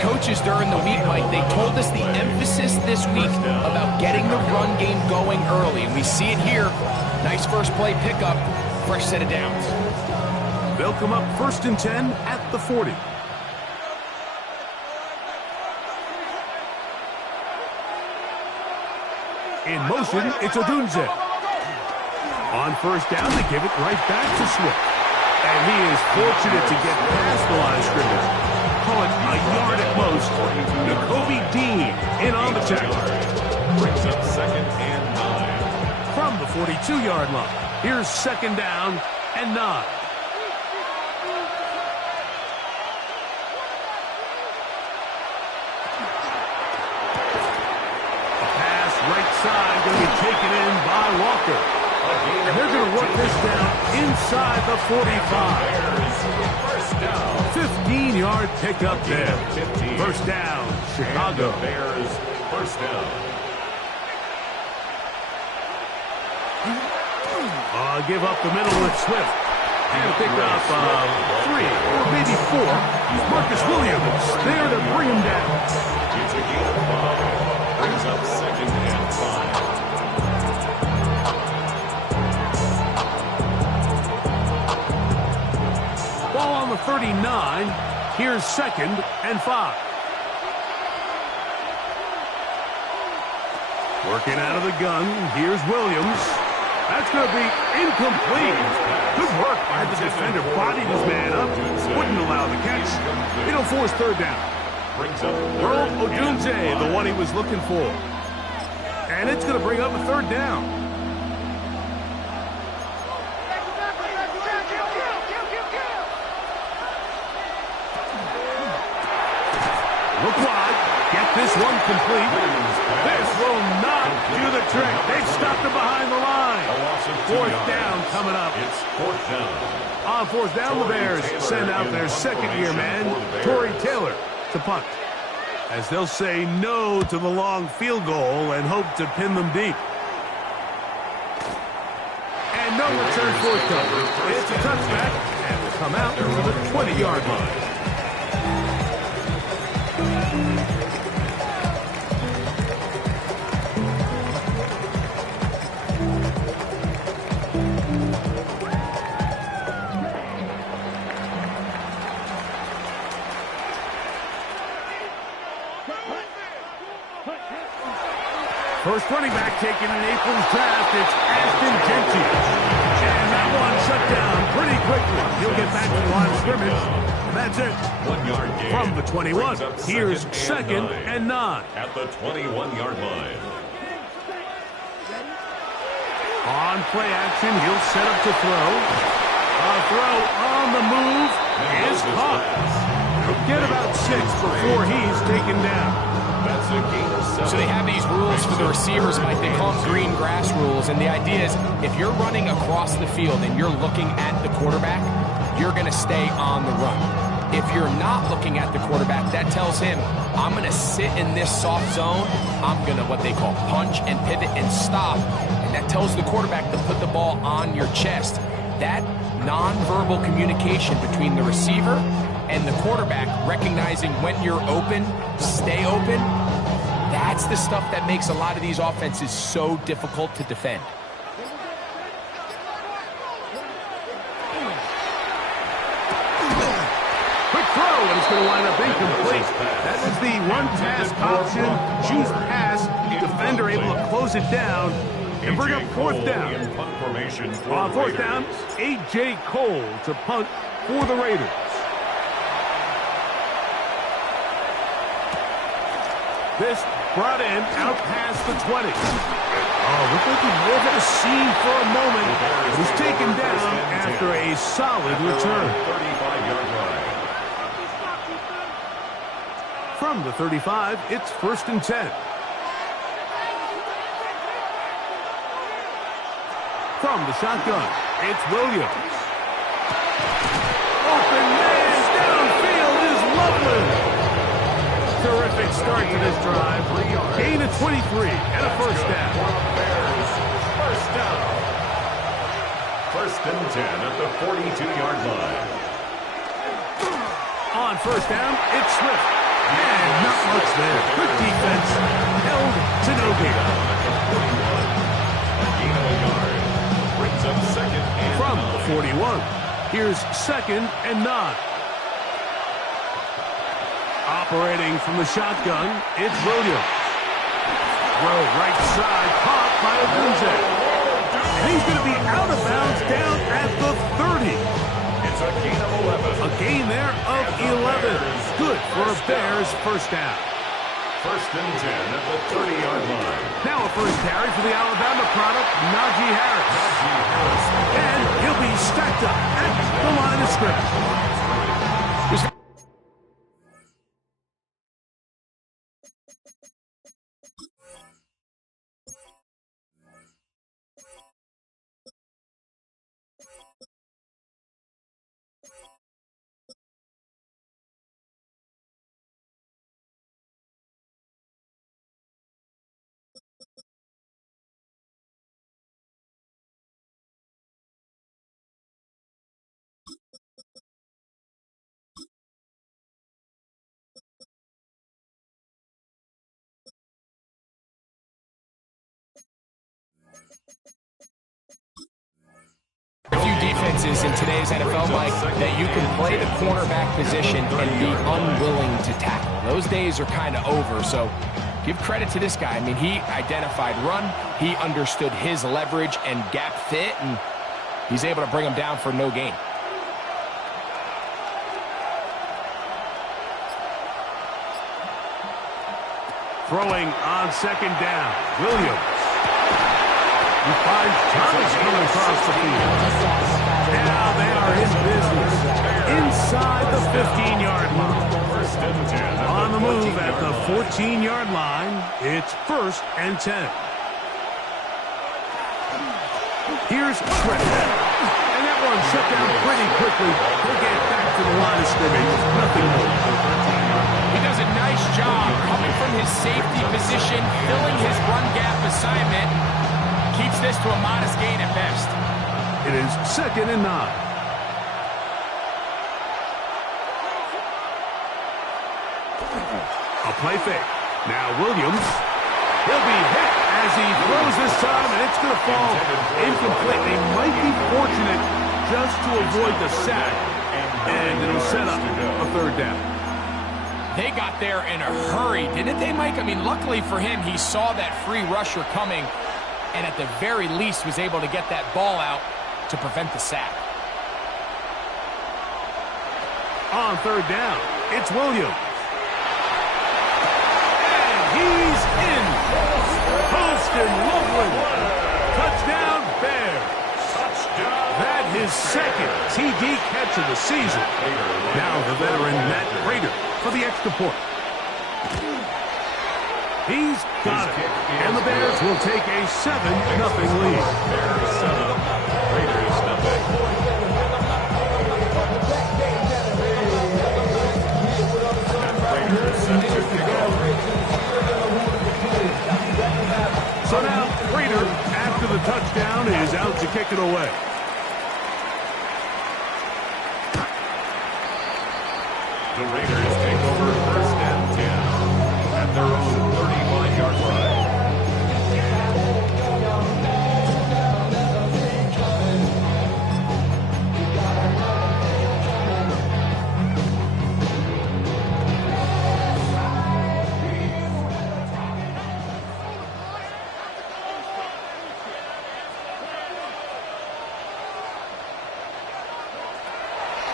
coaches during the week, Mike, they told us the emphasis this week about getting the run game going early, and we see it here. Nice first play pickup, fresh set of downs. They'll come up 1st and 10 at the 40. In motion, it's Odunze. On 1st down, they give it right back to Swift. And he is fortunate to get past the line of scrimmage. Call it a yard at most. Nakobe Dean in on the tackle. Brings up 2nd and 9. From the 42-yard line, here's 2nd down and 9. Right side going to be taken in by Walker. And they're going to work this down inside the 45. 15-yard pickup there. 1st down, Chicago. Bears, 1st down. Give up the middle with Swift. And pick up 3 or maybe 4. Marcus Williams there to bring him down. It's a gain of 5. Brings up 2nd and 5. Ball on the 39. Here's 2nd and 5. Working out of the gun. Here's Williams. That's going to be incomplete. Good work by the defender. Bodied his man up. Wouldn't allow the catch. It'll force 3rd down. Earl Odunze, the one he was looking for. And it's going to bring up a 3rd down. Look wide. Get this one complete. This will not do the trick. They stopped him behind the line. 4th down coming up. It's 4th down. On 4th down, the Bears send out their 2nd-year man, Tory Taylor, to punt, as they'll say no to the long field goal and hope to pin them deep. And no return forthcoming. It's a touchback, and will come out to the 20-yard line. First running back taken in April's draft, it's Ashton Jeanty. And that one shut down pretty quickly. He'll get back to the line of scrimmage, and that's it. 1-yard gain. From the 21, here's 2nd and 9. At the 21-yard line. On play action, he'll set up to throw. A throw on the move is caught. He'll get about 6 before he's taken down. That's a gain of 7. So they have these rules for the receivers, Mike. They call them green grass rules. And the idea is if you're running across the field and you're looking at the quarterback, you're going to stay on the run. If you're not looking at the quarterback, that tells him, I'm going to sit in this soft zone. I'm going to what they call punch and pivot and stop. And that tells the quarterback to put the ball on your chest. That nonverbal communication between the receiver and the quarterback, recognizing when you're open, stay open, that's the stuff that makes a lot of these offenses so difficult to defend. Quick throw, and it's going to wind up incomplete. That is the one-pass option. Choose pass. Defender able to close it down and bring up 4th down. On 4th down, A.J. Cole to punt for the Raiders. This brought in out past the 20. Oh, looked like he was at a scene for a moment. It was taken down after a solid return. 35-yard line. From the 35, it's 1st and 10. From the shotgun, it's Williams. Open man downfield is lovely. Terrific start to this drive. Gain of 23 and a 1st down. First down. 1st and 10 at the 42-yard line. On 1st down, it's Swift. And not much there. Good defense. Held to no gain. A gain of a yard. Brings up second and From 9. the 41. Here's 2nd and 9. Operating from the shotgun, it's Williams. Throw right side, caught by Odunze. And he's going to be out of bounds down at the 30. It's a gain of 11. A gain there of 11. Good for a Bears first down. First and 10 at the 30-yard line. Now a first carry for the Alabama product, Najee Harris. And he'll be stacked up at the line of scrimmage. A few defenses in today's NFL, Mike, that you can play the cornerback position and be unwilling to tackle. Those days are kind of over, so give credit to this guy. I mean, he identified run, he understood his leverage and gap fit, and he's able to bring him down for no gain. Throwing on 2nd down, Williams. He finds Thomas coming across the field. Now they are in business inside the 15-yard line. First and 10. On the move at the 14-yard line, it's 1st and 10. Here's Shredder. And that one shut down pretty quickly. He'll get back to the line of scrimmage. Nothing more. He does a nice job coming from his safety position, filling his run gap assignment. Keeps this to a modest gain at best. It is 2nd and 9. A play fake. Now Williams. He'll be hit as he throws this time, and it's going to fall incomplete. They might be fortunate just to avoid the sack, and it'll set up a 3rd down. They got there in a hurry, didn't they, Mike? I mean, luckily for him, he saw that free rusher coming, and at the very least was able to get that ball out to prevent the sack. On 3rd down, it's Williams. And he's in. Poston Loveland. Touchdown, Bears. That his 2nd TD catch of the season. Now the veteran Matt Prater for the extra point. He's got it. And the Bears will take a 7-0 lead. Bears 7, Raiders nothing. Raiders set to kick off. So now Prater, after the touchdown, is out to kick it away. The Raiders take over 1st and 10 at their own 35-yard line.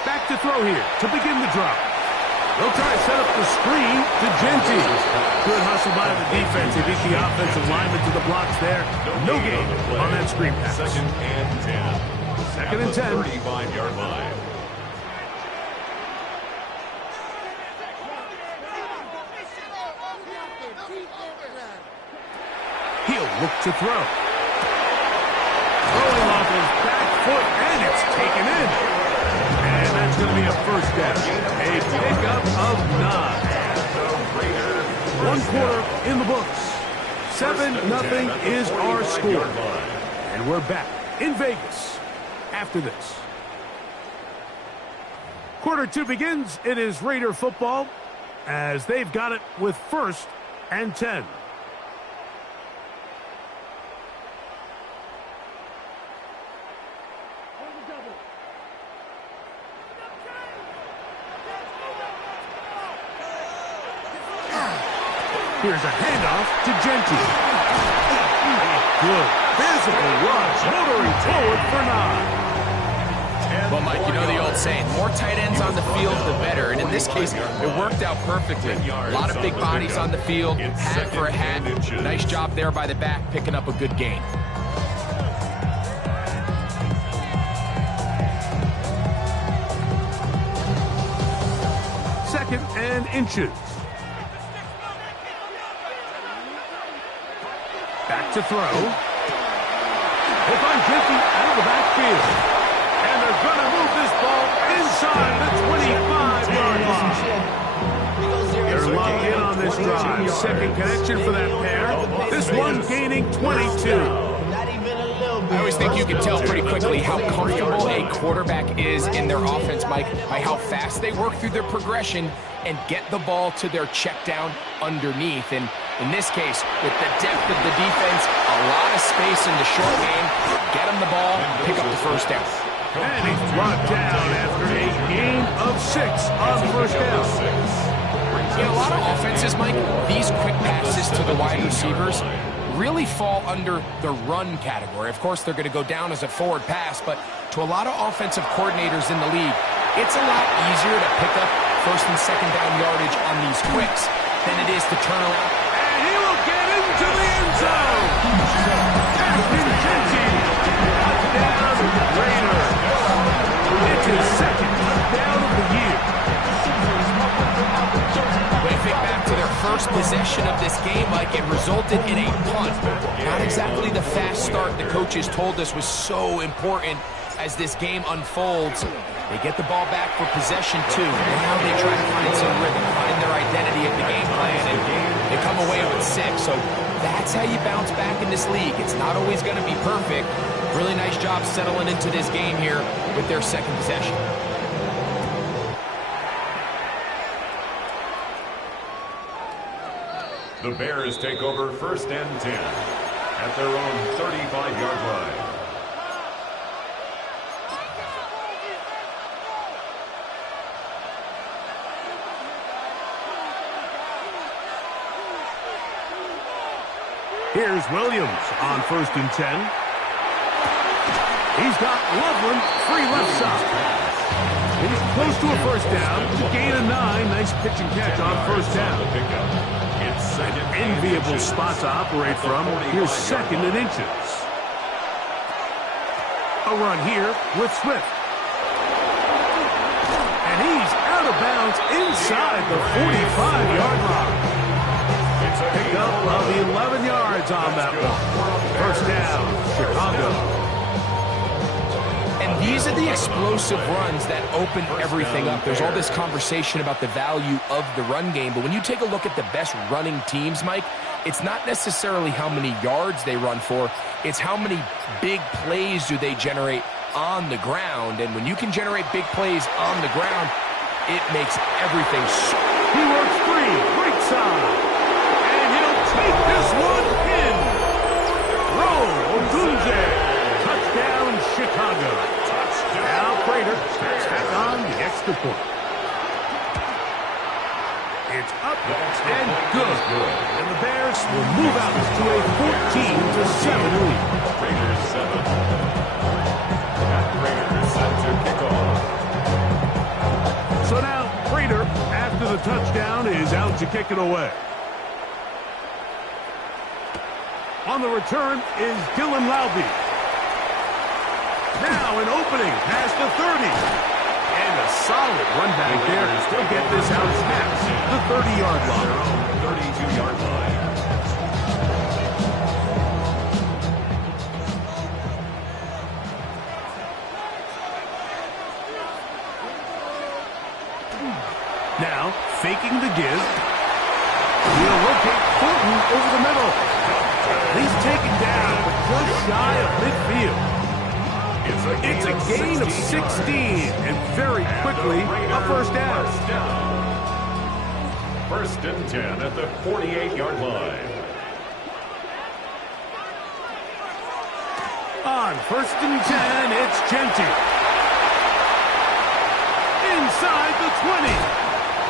Back to throw here to begin the drive. They'll try to set up the screen to Genty. Good hustle by the defense. They beat the offensive lineman to the blocks there. No gain on that screen pass. 2nd and 10. 2nd and 10. 35-yard line. He'll look to throw. Throwing off his back foot, and it's taken in. And that's going to be a 1st down. A pickup of 9. 1 quarter in the books. 7-0 is our score. And we're back in Vegas after this. Quarter 2 begins. It is Raider football. as they've got it with 1st and 10. Here's a handoff to Gentry. Good physical rush, motoring forward for 9. Well, Mike, you know the old saying, more tight ends on the field, the better. And in this case, it worked out perfectly. A lot of big bodies on the field, hat for a hat. Nice job there by the back, picking up a good gain. Second and inches. Back to throw. They find Gentry out of the backfield. And they're going to move this ball inside the 25-yard line. They're locked in on this drive. Second connection for that pair. This one gaining 22. I always think you can tell pretty quickly how comfortable a quarterback is in their offense, Mike, by how fast they work through their progression and get the ball to their check down underneath. And in this case, with the depth of the defense, a lot of space in the short game, get them the ball, pick up the first down. And he's brought down after a gain of 6 on first down. In a lot of offenses, Mike, these quick passes to the wide receivers really fall under the run category. Of course, they're going to go down as a forward pass, but to a lot of offensive coordinators in the league, it's a lot easier to pick up first and second down yardage on these quicks than it is to turn around. And he will get into the end zone. Captain Gentry, touchdown Raiders. It's his second touchdown of the year. When you think back to their first possession of this game, Mike, it resulted in a punt. Not exactly the fast start the coaches told us was so important as this game unfolds. They get the ball back for possession 2. Now they try to find some rhythm, find their identity of the game plan, and they come away with 6. So that's how you bounce back in this league. It's not always going to be perfect. Really nice job settling into this game here with their second possession. The Bears take over 1st and 10 at their own 35-yard line. Here's Williams on 1st and 10. He's got Loveland free left side. He's close to a first down. Gain of 9. Nice pitch and catch on first down. An enviable spot to operate from. Here's 2nd and inches. A run here with Swift. And he's out of bounds inside the 45-yard line. Pick up of 11 yards on that one. First down, Chicago. And these are the explosive runs that open everything up. There's all this conversation about the value of the run game, but when you take a look at the best running teams, Mike, it's not necessarily how many yards they run for, it's how many big plays do they generate on the ground. And when you can generate big plays on the ground, it makes everything. He works free, right side, and he'll take this one in. Roll, Ogunze, touchdown, Chicago. Now Prater steps back on the extra point. It's up and good. And the Bears will move out to a 14-7 lead. Raiders 7. And Raiders set to kick off. So now Prater, after the touchdown, is out to kick it away. On the return is Dylan Laube. Now an opening past the 30. And a solid run back there to still get this out past the 30-yard line. Their own 32-yard line. Now faking the give. He'll locate Fulton over the middle. He's taken down just shy of midfield. It's a gain of 16, and very quickly a first down. First and 10 at the 48-yard line. On first and 10, it's Jeanty. Inside the 20.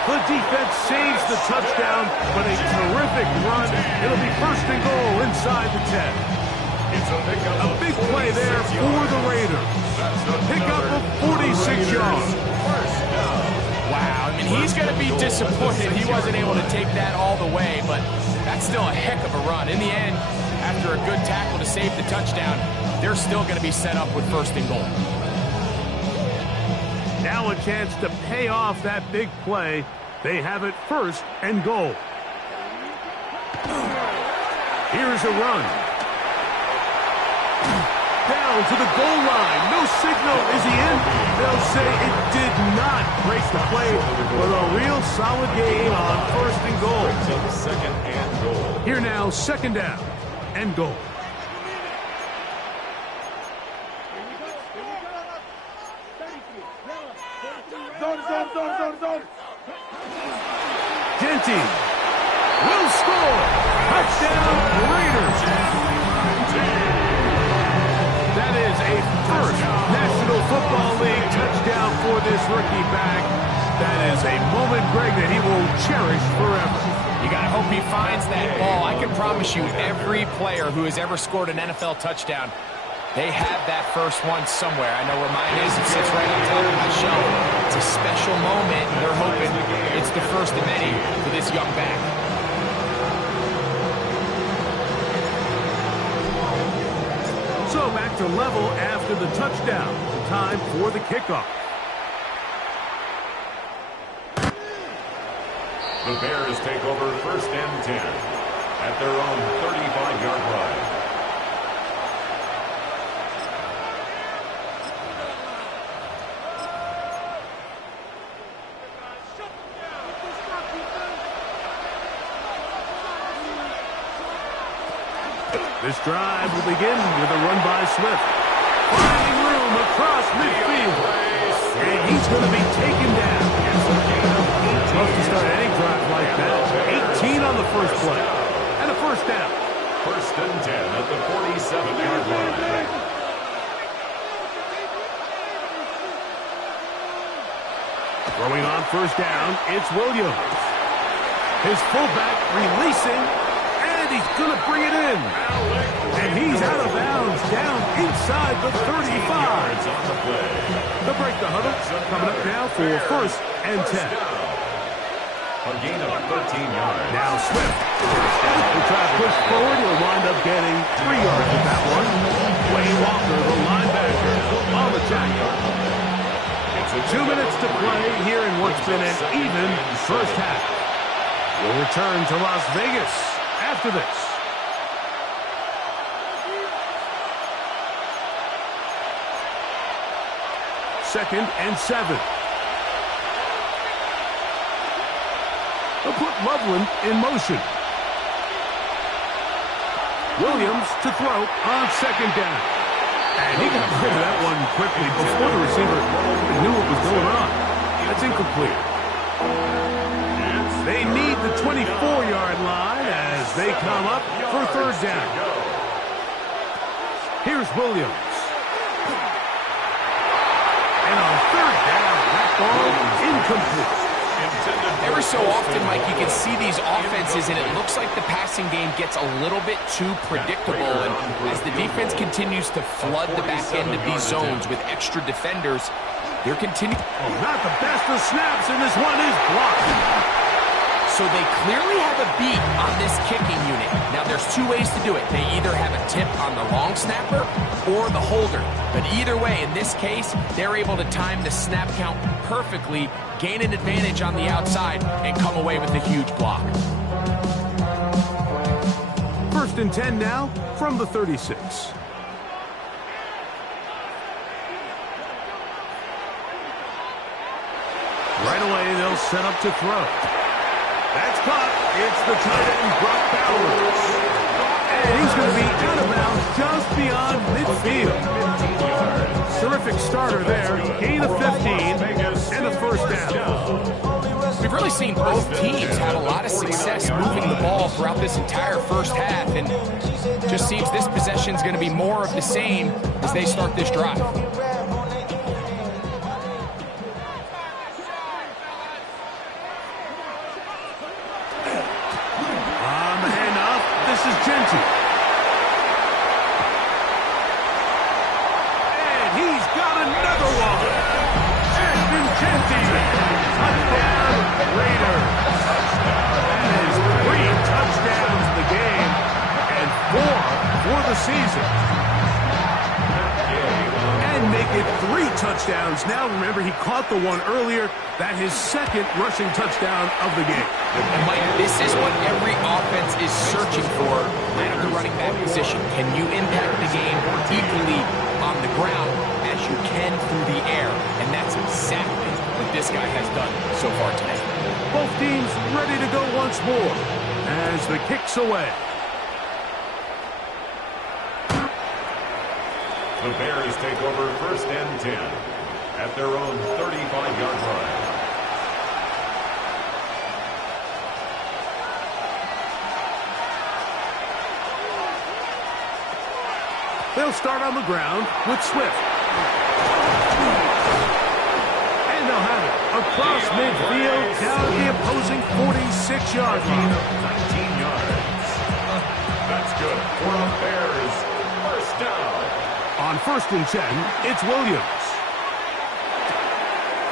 The defense saves the touchdown, but a terrific run. It'll be first and goal inside the 10. A big play there for the Raiders. Pick up of 46 yards. Wow, I mean, he's going to be disappointed he wasn't able to take that all the way, but that's still a heck of a run. In the end, after a good tackle to save the touchdown, they're still going to be set up with first and goal. Now a chance to pay off that big play. They have it first and goal. Here's a run. Down to the goal line. No signal. Is he in? They'll say it did not break the play, but a real solid gain on first and goal. Second and goal. Here now, second down and goal. Jeanty will score. Touchdown, Raiders. That is a first National Football League touchdown for this rookie back. That is a moment, Greg, that he will cherish forever. You got to hope he finds that ball. I can promise you every player who has ever scored an NFL touchdown, they have that first one somewhere. I know where mine is. It sits right on top of my shelf. It's a special moment. They're hoping it's the first of many for this young back. So back to level after the touchdown. Time for the kickoff. The Bears take over first and 10 at their own 35-yard line. This drive will begin with a run by Swift. Finding room across midfield. And he's going to be taken down. Tough to start any drive like that. 18 on the first play. And a first down. First and 10 at the 47-yard line. Throwing on first down, it's Williams. His fullback releasing. And he's going to bring it in. And he's out of bounds, down inside the 35. They'll break the huddle. Coming up now for first and 10. A gain of 13 yards. Now Swift. He'll try to push forward. He'll wind up getting 3 yards with that one. Wayne Walker, the linebacker, on the tackle. 2 minutes to play here in what's been an even first half. We'll return to Las Vegas after this. Second and 7. They'll put Loveland in motion. Williams to throw on second down. And he got rid of that one quickly before the receiver knew what was going on. That's incomplete. They need the 24-yard line as they come up for third down. Here's Williams. And on third down, that ball incomplete. Every so often, Mike, you can see these offenses, and it looks like the passing game gets a little bit too predictable. And as the defense continues to flood the back end of these zones with extra defenders, they're continuing. Oh, not the best of snaps, and this one is blocked. So they clearly have a beat on this kicking unit. Now, there's 2 ways to do it. They either have a tip on the long snapper or the holder. But either way, in this case, they're able to time the snap count perfectly, gain an advantage on the outside, and come away with a huge block. First and 10 now from the 36. Right away, they'll set up to throw. That's caught. It's the tight end, Brock Bowers. And he's going to be out of bounds just beyond midfield. Terrific starter there. Gain of 15 and a first down. We've really really seen both teams have a lot of success moving the ball throughout this entire first half, and just seems this possession is going to be more of the same as they start this drive. On the handoff, this is Genty. And he's got another one. Ashton Genty. Touchdown, Raiders. That is 3 touchdowns in the game and 4 for the season. And make it 3 touchdowns. Now, remember, he caught the one earlier. That his second rushing touchdown of the game. And Mike, this is what every offense is searching for out of the running back position. Can you impact the game equally on the ground as you can through the air? And that's exactly what this guy has done so far today. Both teams ready to go once more as the kick's away. The Bears take over 1st and 10 at their own 35-yard line. They'll start on the ground with Swift. And they'll have it across midfield down at the opposing 46-yard line. 19 yards. That's good for a Bears first down. On 1st and 10, it's Williams.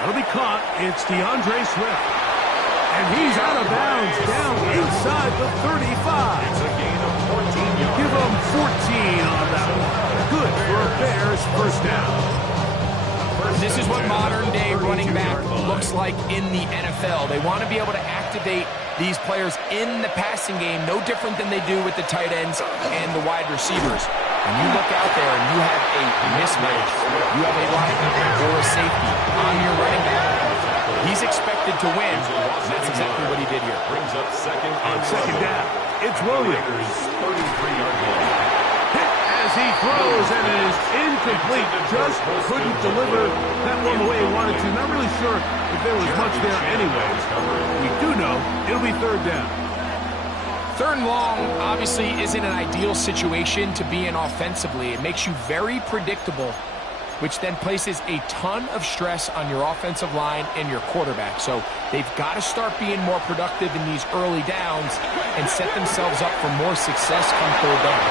That'll be caught. It's DeAndre Swift. And he's out of bounds down inside the 35. It's a gain of 14 yards. Give him 14 on that one. Good for a Bears first down. This is what modern-day running back looks like in the NFL. They want to be able to activate these players in the passing game, no different than they do with the tight ends and the wide receivers. When you look out there and you have a mismatch, you have a linebacker or a safety on your running back, he's expected to win. That's exactly what he did here. Brings up On second down, it's Williams. 33-yard line. Hit as he throws, and it is incomplete. Just couldn't deliver that one the way he wanted to. Not really sure if there was much there anyways. We do know it'll be 3rd down. 3rd and long obviously isn't an ideal situation to be in offensively. It makes you very predictable, which then places a ton of stress on your offensive line and your quarterback. So they've got to start being more productive in these early downs and set themselves up for more success come 3rd down.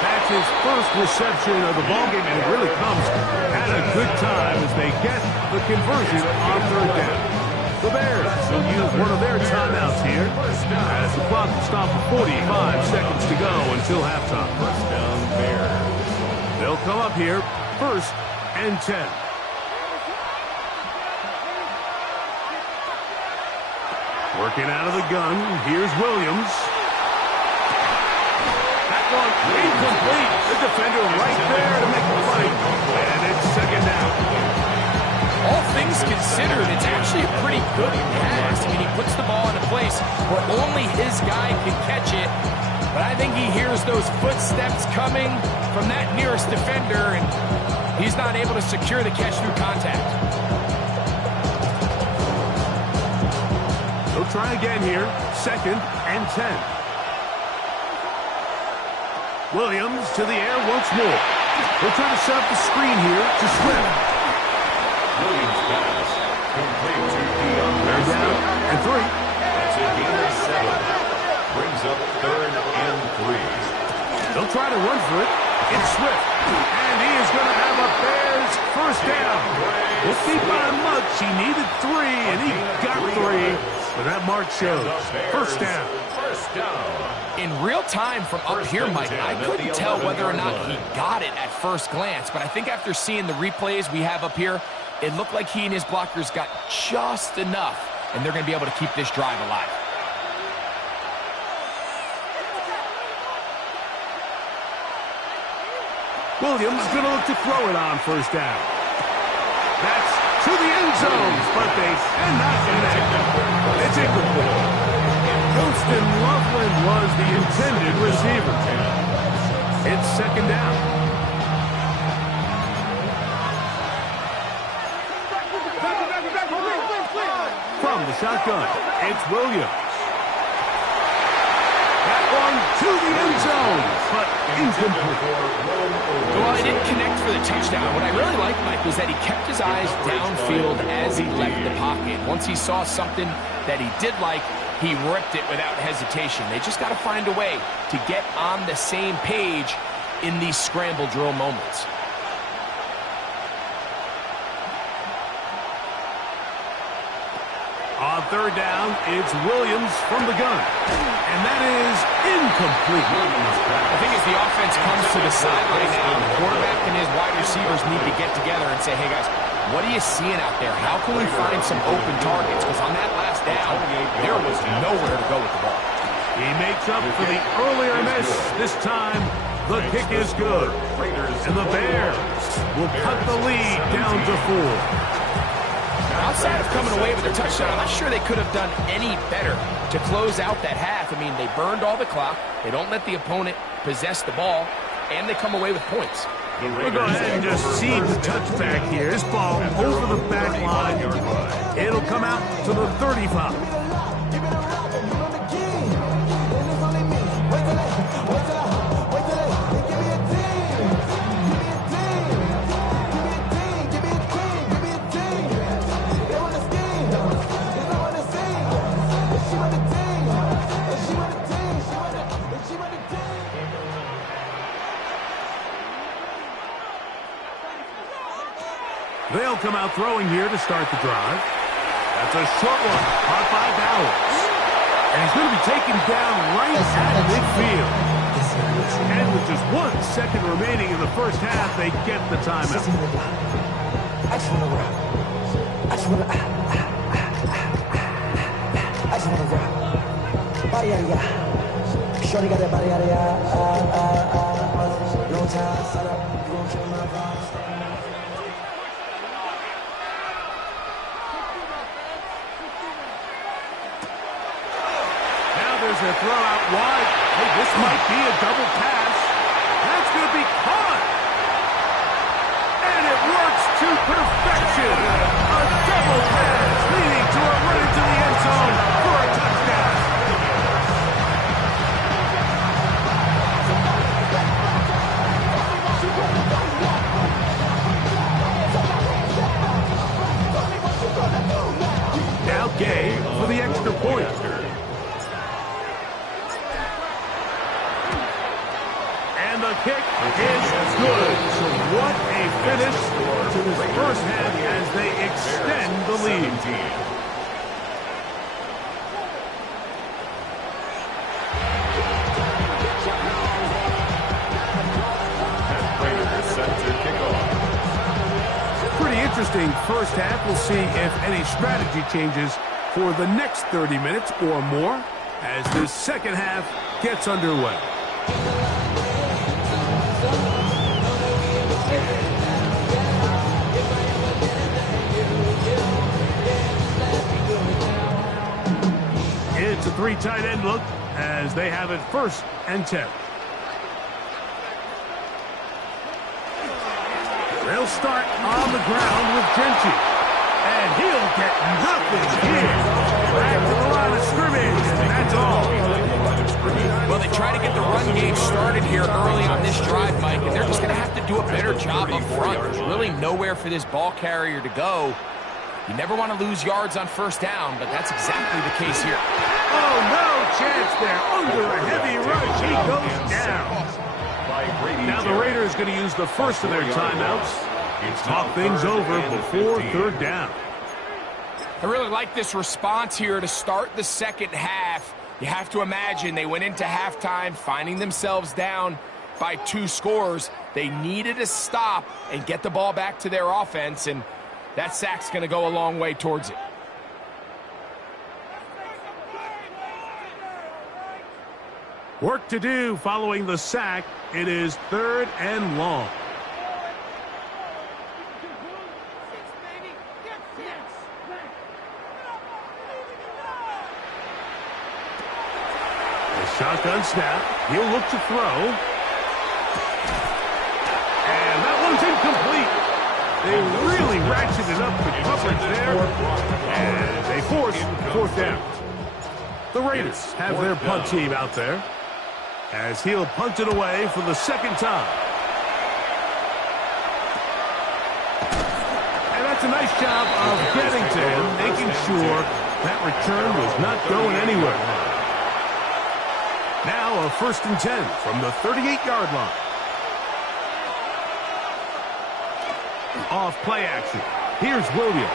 That's his first reception of the ballgame, and it really comes at a good time as they get the conversion on 3rd down. The Bears will use one of their timeouts here as the clock will stop at 45 seconds to go until halftime. First down, Bears. They'll come up here 1st and 10. Working out of the gun, here's Williams. That one incomplete. The defender right there to make the fight. And it's 2nd down. All things considered, it's actually a pretty good pass. I mean, he puts the ball in a place where only his guy can catch it. But I think he hears those footsteps coming from that nearest defender, and he's not able to secure the catch through contact. They'll try again here. 2nd and 10. Williams to the air once more. They'll try to set up the screen here to Swift. Williams pass. Complete to DeAndre They're down and 3. That's a gain of 7. Brings up 3rd and 3. They'll try to run for it. It's Swift. And he is going to have a Bears first down. We'll see by much. He needed 3, and he got 3. But that mark shows. First down. First down. In real time from up here, Mike, I couldn't tell whether or not he got it at first glance, but I think after seeing the replays we have up here, it looked like he and his blockers got just enough, and they're going to be able to keep this drive alive. Williams going to look to throw it on first down. That's to the end zone, but they cannot connect. It's incomplete. Winston Loveland was the intended receiver. It's 2nd down. from the shotgun. It's Williams. That one to the end zone, but incomplete. Well, he didn't connect for the touchdown. What I really liked, Mike, was that he kept his eyes downfield as he left the pocket. Once he saw something that he did like, he ripped it without hesitation. They just got to find a way to get on the same page in these scramble drill moments. On third down, it's Williams from the gun. And that is incomplete. I think as the offense comes to the sideline now, the quarterback and his wide receivers need to get together and say, hey, guys, what are you seeing out there? How can we find some open targets? Because on that last down, there was nowhere to go with the ball. He makes up for the earlier miss. This time, the kick is good. And the Bears will cut the lead down to 4. Outside of coming away with their touchdown, I'm not sure they could have done any better to close out that half. I mean, they burned all the clock. They don't let the opponent possess the ball, and they come away with points. We'll go ahead and just see the touchback here. This ball over the back line. It'll come out to the 35. They'll come out throwing here to start the drive. That's a short one, caught by Bowers. And he's going to be taken down right at midfield. And with just 1 second remaining in the first half, they get the timeout. Shorty got that body out of ya. No time, set up. You gon' kill my vibes. There's a throw out wide. Hey, this might be a double pass. That's going to be caught. And it works to perfection. A double pass leading to a run into the end zone for a touchdown. Now Gay for the extra point. The kick is good. So what a finish to this first half as they extend the lead. Pretty interesting first half. We'll see if any strategy changes for the next 30 minutes or more as this second half gets underway. It's a 3 tight end look as they have it 1st and 10. They'll start on the ground with Gentry. And he'll get nothing here. Back to the line of scrimmage, and that's all. Well, they try to get the run game started here early on this drive, Mike, and they're just going to have to do a better job up front. There's really nowhere for this ball carrier to go. You never want to lose yards on 1st down, but that's exactly the case here. Oh, no chance there. Under a heavy rush, he goes down. Now the Raiders going to use the first of their timeouts. Talk things over before 3rd down. I really like this response here to start the second half. You have to imagine they went into halftime finding themselves down by 2 scores. They needed to stop and get the ball back to their offense, and that sack's going to go a long way towards it. Work to do following the sack. It is 3rd and long. Shotgun snap. He'll look to throw. And that one's incomplete. They really ratcheted up the coverage there. And they force fourth down. The Raiders have their punt team out there as he'll punt it away for the second time. And that's a nice job of getting to him, making sure that return was not going anywhere. Now a 1st and 10 from the 38-yard line. Off play action. Here's Williams.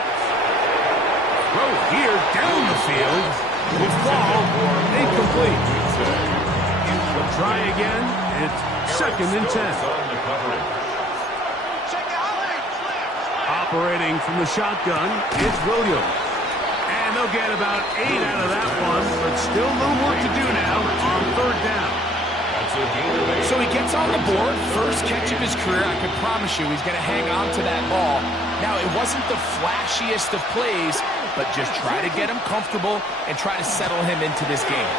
Throw here down the field. Will fall incomplete. Try again. It's 2nd and 10. Operating from the shotgun, it's Williams. And they'll get about 8 out of that one, but still a little work to do now on 3rd down. So he gets on the board, first catch of his career. I can promise you he's going to hang on to that ball. Now, it wasn't the flashiest of plays, but just try to get him comfortable and try to settle him into this game.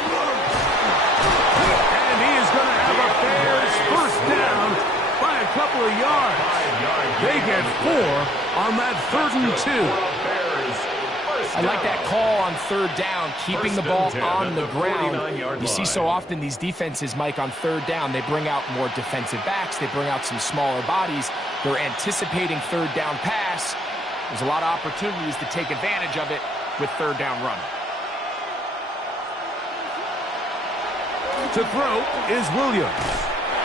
And he is going to have a Bears first down by a couple of yards. They get 4 on that 3rd and 2. I like that call on 3rd down, keeping the ball on the ground. You see so often these defenses, Mike, on 3rd down, they bring out more defensive backs. They bring out some smaller bodies. They're anticipating 3rd down pass. There's a lot of opportunities to take advantage of it with 3rd down run. To throw is Williams.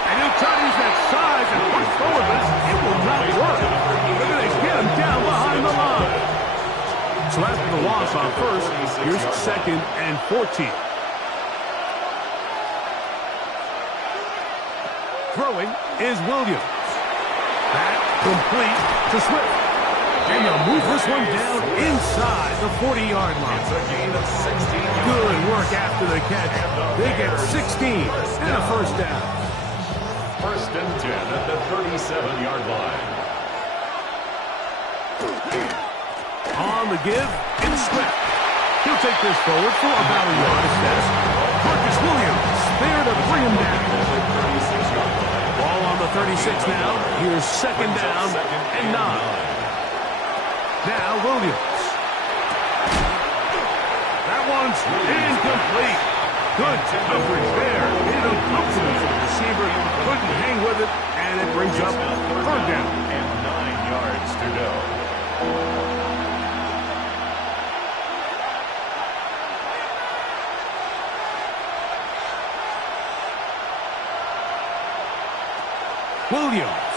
And he'll try to use that size and push forward, but it will not work. They're going to get him down behind the line. So after the loss on 1st, here's 2nd and 14. Throwing is Williams. That complete to Swift. And they'll move this one down inside the 40-yard line. It's a gain of 16 yards. Good work after the catch. They get 16 and a first down. 1st and 10 at the 37-yard line. On the give, it's Swift. He'll take this forward for about a yard, it says. Marcus Williams there to bring him down. Ball on the 36 now. Here's 2nd down and 9. Now Williams. That one's incomplete. Good coverage there. Hit him comfortably for the receiver. Couldn't hang with it, and it brings up 3rd down. And 9 yards to go. Williams.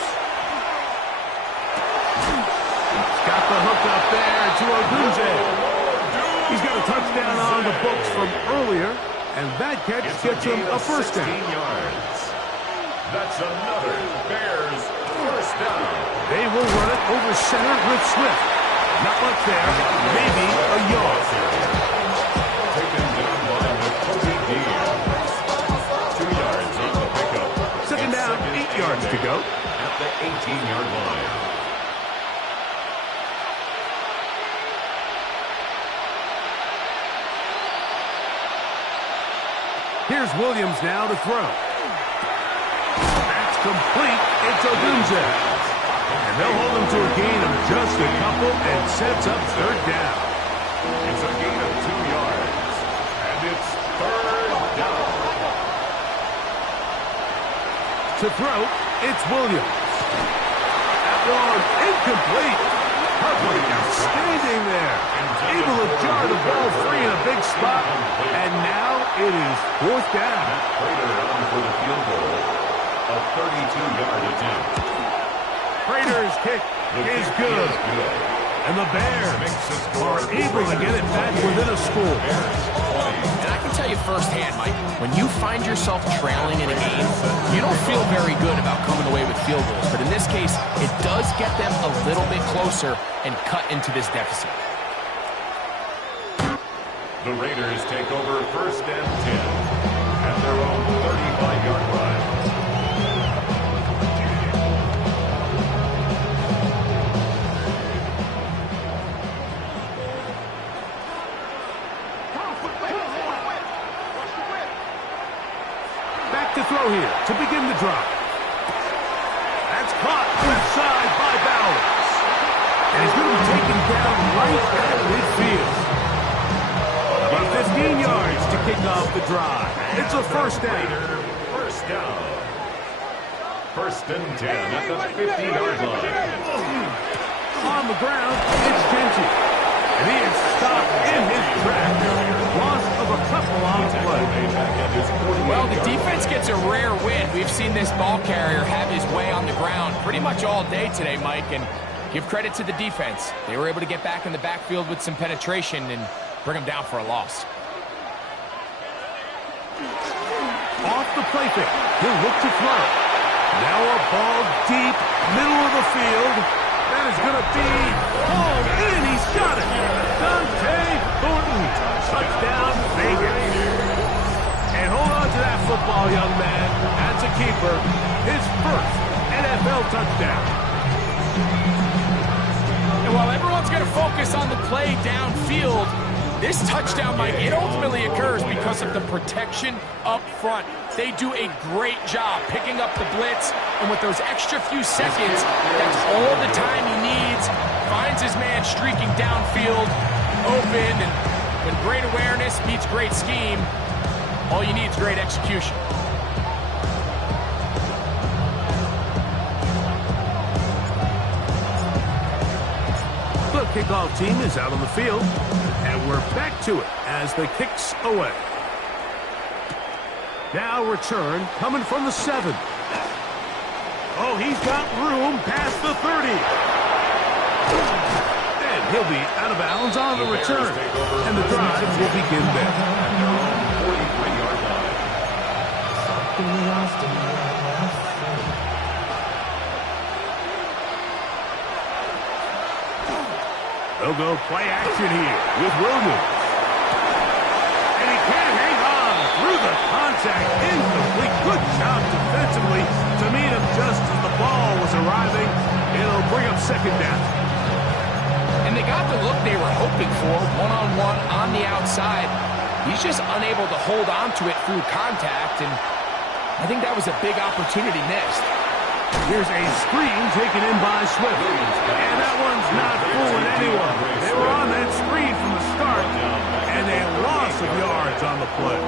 Got the hook up there to Ogunze. He's got a touchdown on the books from earlier, and that catch gets him a first down. Yards. That's another Bears first down. They will run it over center with Swift. Not much there, maybe a yard. Taken down by Nakobe Dean. 2 yards on the pickup. 2nd down, 8 yards to go. At the 18-yard line. Here's Williams now to throw. That's complete. It's Ogunze. And they'll hold him to a gain of just a couple and sets up 3rd down. It's a gain of 2 yards. And it's 3rd down. To throw, it's Williams. That one incomplete. Hubbard outstanding there. Able to jar the ball free in a big spot. And now it is 4th down. Prater on for the field goal. A 32-yard attempt. Prater's kick is good. And the Bears are able to get it back within a score. And I can tell you firsthand, Mike, when you find yourself trailing in a game, you don't feel very good about coming away with field goals. But in this case, it does get them a little bit closer and cut into this deficit. The Raiders take over 1st and 10 at their own 35-yard line. Back to throw here to begin the drive. That's caught inside by Bowers. And he's going to be taken down right at midfield. kick off the drive. It's a first down. First down. First and 10 at the 50-yard line. On the ground, it's Genty. And he is stopped in his tracks. Loss of a couple on the play. Well, the defense gets a rare win. We've seen this ball carrier have his way on the ground pretty much all day today, Mike, and give credit to the defense. They were able to get back in the backfield with some penetration and bring them down for a loss. Off the play fake. He'll look to throw. Now a ball deep, middle of the field. That is going to be home in. He's got it. Dante Thornton. Touchdown, Vegas. And hold on to that football, young man. That's a keeper. His first NFL touchdown. And while everyone's going to focus on the play downfield, this touchdown, Mike, it ultimately occurs because of the protection up front. They do a great job picking up the blitz, and with those extra few seconds, that's all the time he needs. Finds his man streaking downfield, open, and when great awareness meets great scheme, all you need is great execution. The kickoff team is out on the field, and we're back to it as the kick's away. Now return coming from the 7. Oh, he's got room past the 30. And he'll be out of bounds on the return. And the drive will begin there. 43-yard line. They'll go play action here with Williams. And he can't hang on through the contact. Incomplete. Good job defensively to meet him just as the ball was arriving. It'll bring up second down. And they got the look they were hoping for, one-on-one on the outside. He's just unable to hold on to it through contact, and I think that was a big opportunity missed. Here's a screen taken in by Swift. And that one's not fooling anyone. They were on that screen from the start, and a loss of yards on the play.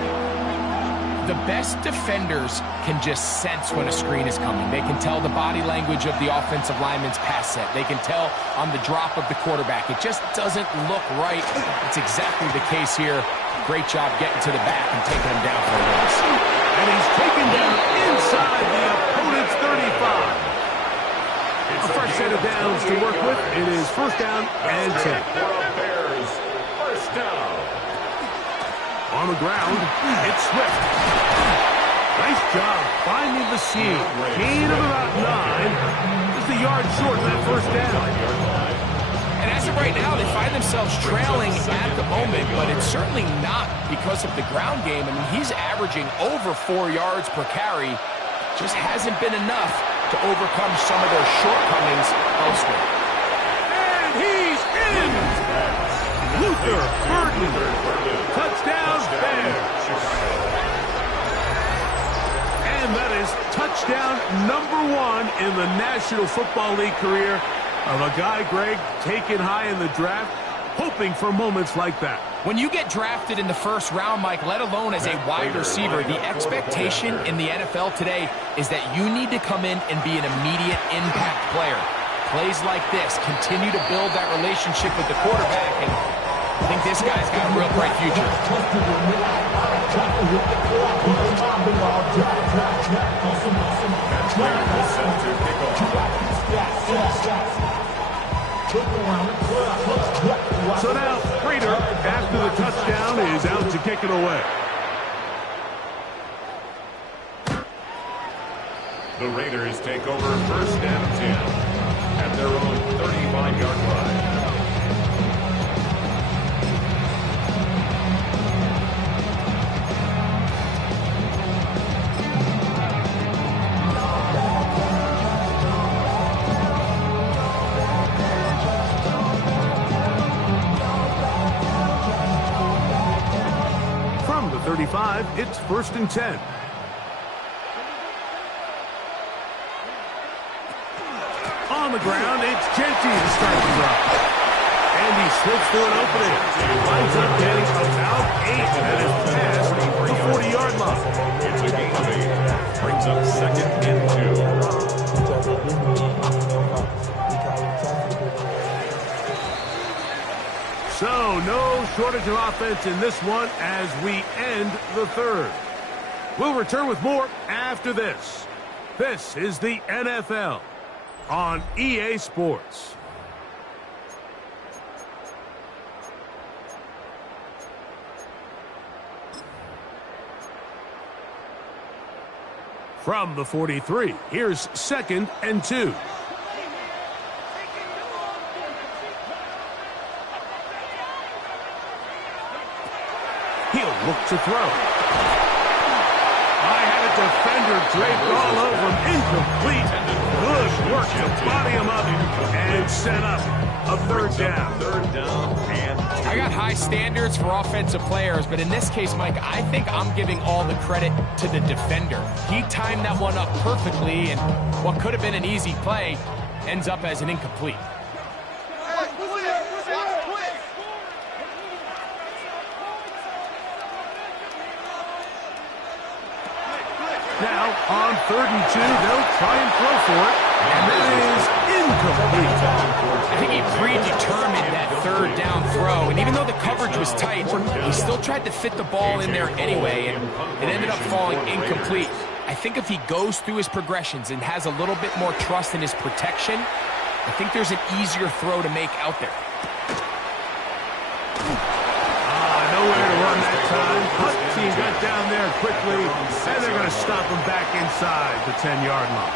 The best defenders can just sense when a screen is coming. They can tell the body language of the offensive lineman's pass set. They can tell on the drop of the quarterback. It just doesn't look right. It's exactly the case here. Great job getting to the back and taking him down for a loss. And he's taken down inside the opponent's 35. A fresh set of downs to work with. It is first down and 10. Bears, first down. On the ground, it's Swift. Nice job finding the seam. Gain of about 9. Just a yard short of that first down. And as of right now, they find themselves trailing at the moment, but it's certainly not because of the ground game. I mean, he's averaging over 4 yards per carry. Just hasn't been enough to overcome some of their shortcomings elsewhere. And he's in! Luther Burden. Touchdown, Bears. And that is touchdown number 1 in the National Football League career of a guy, Greg, taken high in the draft, hoping for moments like that. When you get drafted in the first round, Mike, let alone as a wide receiver, the expectation in the NFL today is that you need to come in and be an immediate impact player. Plays like this continue to build that relationship with the quarterback, and I think this guy's got a real bright future. So now, Prater, after the touchdown, is out to kick it away. The Raiders take over first and 10 at their own 35-yard line. From the 35, it's first and 10. On the ground, it's Genty to start the drive. And And he slips through an opening. Winds up getting about 8, and that is past the 40-yard line. It's a gain of 8. Brings up second and 2. So, no shortage of offense in this one as we end the third. We'll return with more after this. This is the NFL on EA Sports. From the 43, here's 2nd and 2. He'll look to throw. I had a defender draped all over him. Incomplete. Good work to body him up and set up a third down. Third down and 2. I got high standards for offensive players, but in this case, Mike, I think I'm giving all the credit to the defender. He timed that one up perfectly, and what could have been an easy play ends up as an incomplete. Now, on 3rd and 2, they'll try and throw for it, and that is incomplete. I think he predetermined that third down throw, and even though the coverage was tight, he still tried to fit the ball in there anyway, and it ended up falling incomplete. I think if he goes through his progressions and has a little bit more trust in his protection, I think there's an easier throw to make out there. Nowhere to run that time. Hunt team got down there quickly, and they're going to stop him back inside the 10-yard line.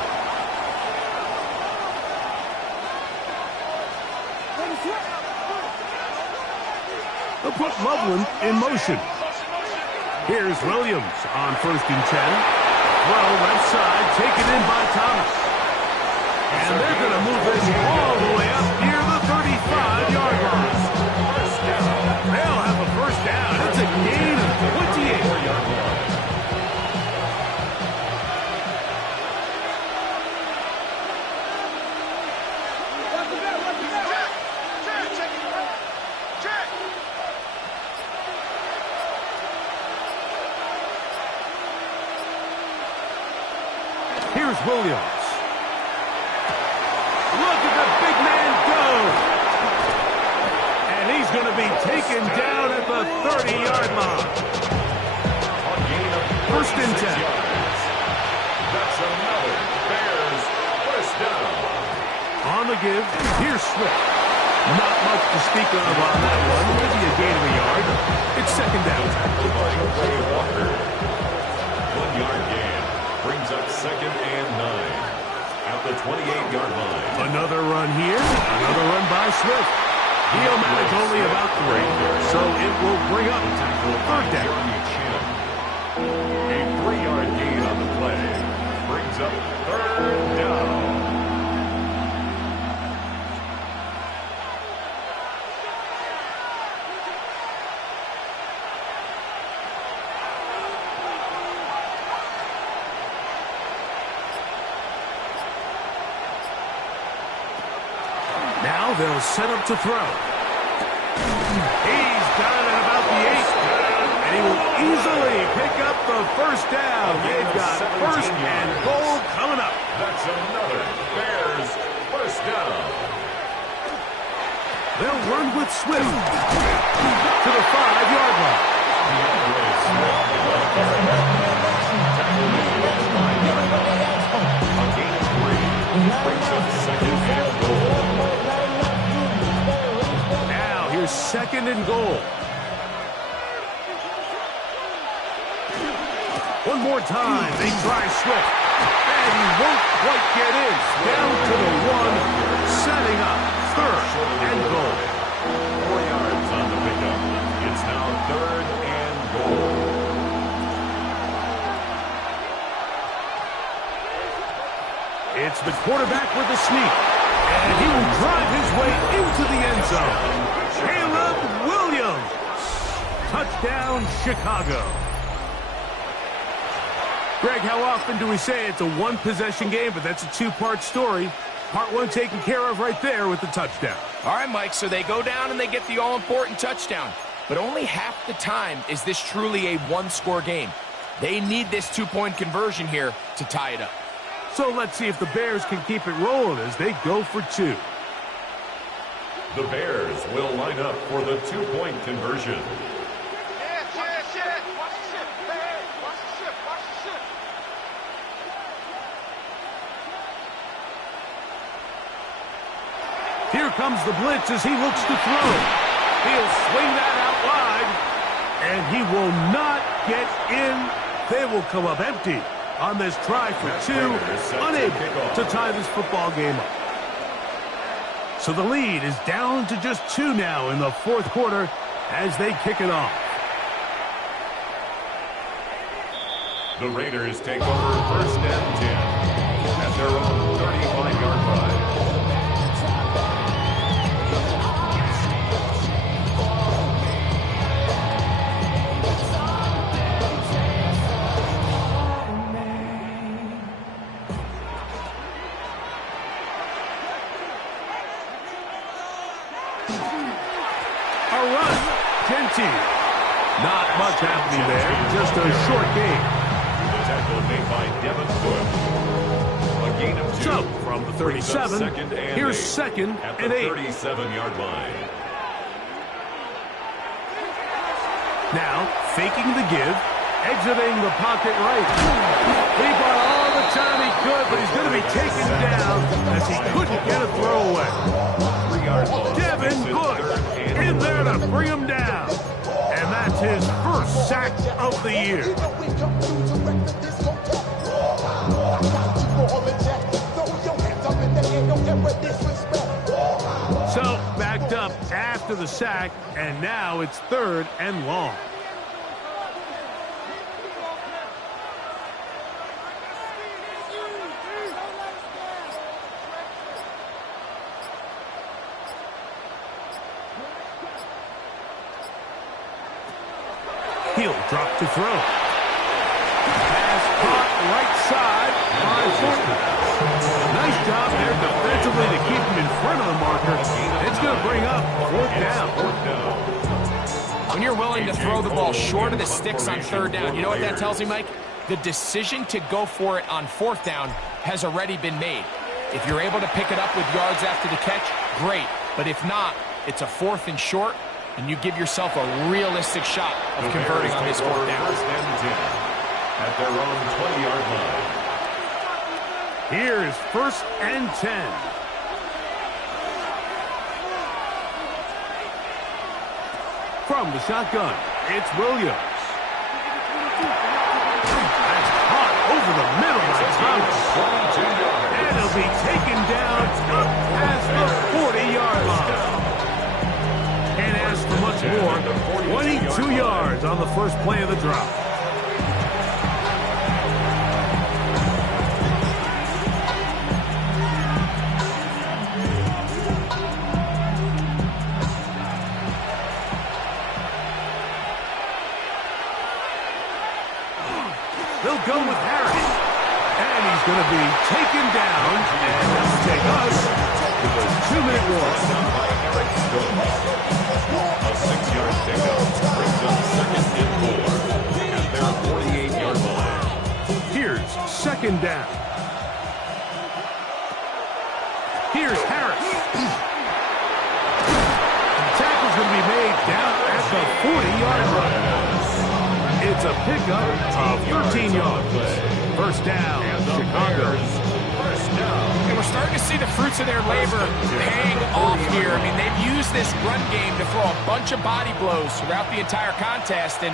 They'll put Loveland in motion. Here's Williams on 1st and 10. Throw left side, taken in by Thomas. And they're going to move this all the way up near the 35-yard line. They'll have a first down. It's a gain of 28. Here's Williams. Look at the big man go. And he's going to be taken down at the 30-yard line. 1st and 10. That's another Bears first down. On the give, here's Swift. Not much to speak of on that one. Maybe a gain of a yard. It's 2nd down. Ray Walker. 1-yard gain. Brings up 2nd and 9. At the 28-yard line. Another run here. Another run by Swift. He'll manage only about 3, so it will bring up 3rd down. A 3-yard gain on the play. Brings up 3rd down. Now they'll set up to throw. He's got it at about the 8. And he will easily pick up the first down. They've got 1st and goal coming up. That's another Bears first down. They'll run with Swift to the 5-yard line. A gain of 3. Brings up 2nd and goal. Now here's 2nd and goal. One more time, they try Swift. And he won't quite get in. Down to the 1, setting up 3rd and goal. 4 yards on the pickup. It's now 3rd and goal. It's the quarterback with the sneak. And he will drive his way into the end zone. Caleb Williams. Touchdown, Chicago. Greg, how often do we say it's a one-possession game, but that's a two-part story? Part one taken care of right there with the touchdown. All right, Mike, so they go down and they get the all-important touchdown. But only half the time is this truly a one-score game. They need this two-point conversion here to tie it up. So let's see if the Bears can keep it rolling as they go for two. The Bears will line up for the two-point conversion. Here comes the blitz as he looks to throw. He'll swing that out wide, and he will not get in. They will come up empty on this try for two, unable to tie this football game up. So the lead is down to just two now in the fourth quarter as they kick it off. The Raiders take over first and 10 at their own 35-yard line. Not much happening there, just a short game. The tackle made by Devin Bush. A gain of 2. So, from the 37, here's second at and the 8. 37-yard line. Now, faking the give, exiting the pocket right. He bought all the time he could, but he's going to be taken down as he couldn't get a throwaway. 3-yard loss. Devin Bush in there to bring him down. And that's his first sack of the year. So, backed up after the sack, and now it's third and long. He'll drop to throw. Pass caught right side by Thornton. Nice job there defensively to keep him in front of the marker. It's going to bring up fourth down. When you're willing to throw the ball short of the sticks on third down, you know what that tells me, Mike? The decision to go for it on fourth down has already been made. If you're able to pick it up with yards after the catch, great. But if not, it's a fourth and short, and you give yourself a realistic shot of converting on this fourth down. First and 10 at their own 20-yard line. Here is first and 10. From the shotgun, it's Williams. That's caught over the middle by Thomas. And he'll be taken down up past the 40-yard line. Can't ask for much more. 22 yards on the first play of the drive. They'll go with Harris. And he's going to be taken down. And that'll take us to the 2-minute warning. A 6-yard pickup brings up second and 4 at their 48-yard line. Here's second down. Here's Harris. The tackle's going to be made down at the 40-yard line. It's a pickup of 13 yards. First down, Chicago. And we're starting to see the fruits of their labor paying off here. I mean, they've used this run game to throw a bunch of body blows throughout the entire contest. And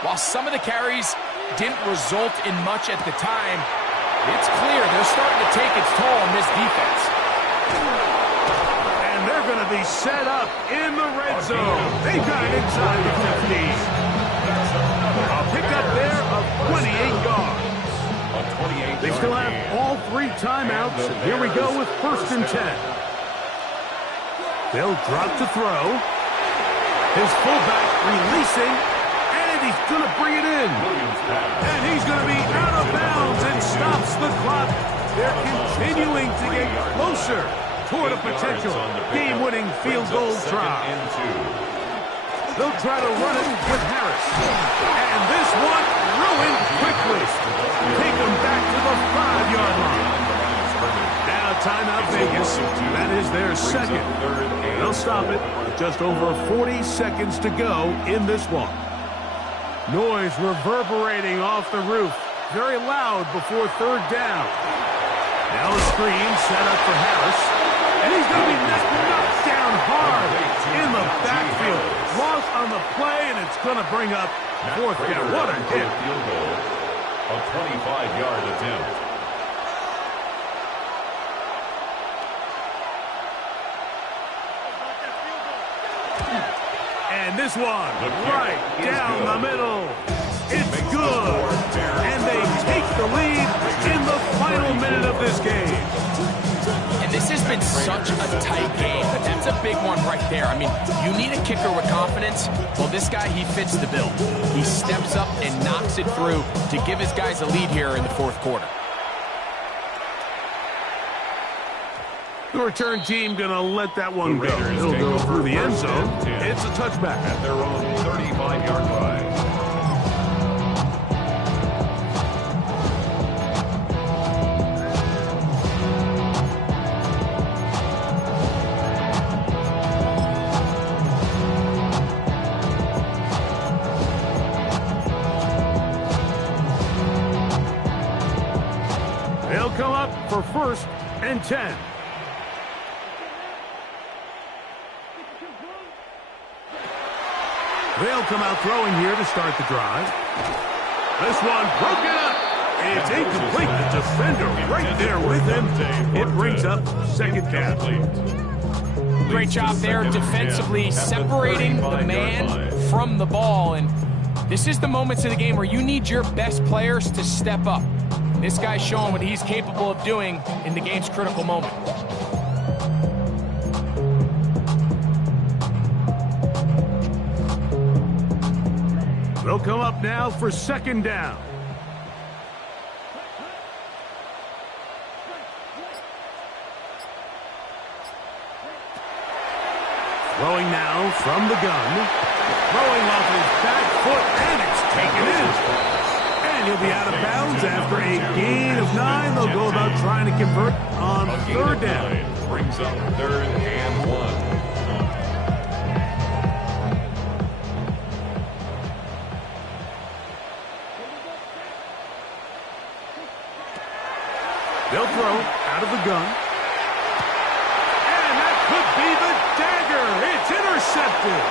while some of the carries didn't result in much at the time, it's clear they're starting to take its toll on this defense. And they're going to be set up in the red zone. They got it inside the 15. A pickup there of 28 yards. They still have all 3 timeouts. Here we go with first and 10. They'll drop to throw. His fullback releasing, and he's going to bring it in. And he's going to be out of bounds and stops the clock They're continuing to get closer toward a potential game-winning field goal try. They'll try to run it with Harris. And this one ruined quickly. Take them back to the 5-yard line. Now timeout Vegas. That is their second. They'll stop it with just over 40 seconds to go in this one. Noise reverberating off the roof. Very loud before third down. Now a screen set up for Harris. And he's going to be knocked down hard in the backfield. Loss on the play, and it's going to bring up fourth down. What a hit. Field goal, a 25-yard attempt. And this one, right down the middle. It's good. And they take the lead in the final minute of this game. And this has been such a tight game, but that's a big one right there. I mean, you need a kicker with confidence. Well, this guy, he fits the bill. He steps up and knocks it through to give his guys a lead here in the fourth quarter. The return team going to let that one go. It'll go through the end zone. It's a touchback. At their own 35-yard line. They'll come up for 1st and 10. They'll come out throwing here to start the drive. This one broken up. It's incomplete. The defender right there with him. It brings up second down. Great job there defensively, separating the man from the ball. And this is the moments in the game where you need your best players to step up. This guy's showing what he's capable of doing in the game's critical moment. They'll come up now for second down. Throwing now from the gun. Throwing off his back foot, and it's taken in. And he'll be out of bounds after a gain of 9. They'll go about trying to convert on third down. Brings up 3rd and 1. They'll throw out of the gun. And that could be the dagger. It's intercepted.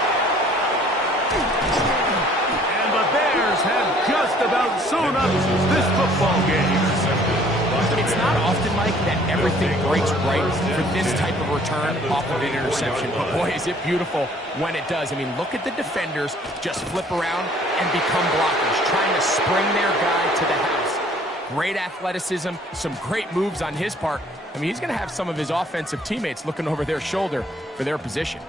And the Bears have just about sewn up this football game. It's not often, Mike, that everything breaks right for this type of return off of an interception. But boy, is it beautiful when it does. I mean, look at the defenders just flip around and become blockers, trying to spring their guy to the house. Great athleticism, some great moves on his part. I mean, he's going to have some of his offensive teammates looking over their shoulder for their position.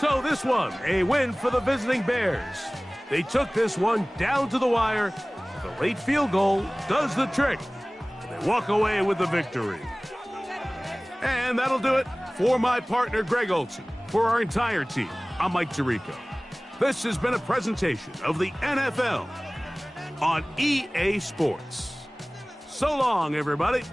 So this one, a win for the visiting Bears. They took this one down to the wire. The late field goal does the trick. And they walk away with the victory. And that'll do it for my partner, Greg Olsen. For our entire team, I'm Mike Tirico. This has been a presentation of the NFL on EA Sports. So long, everybody.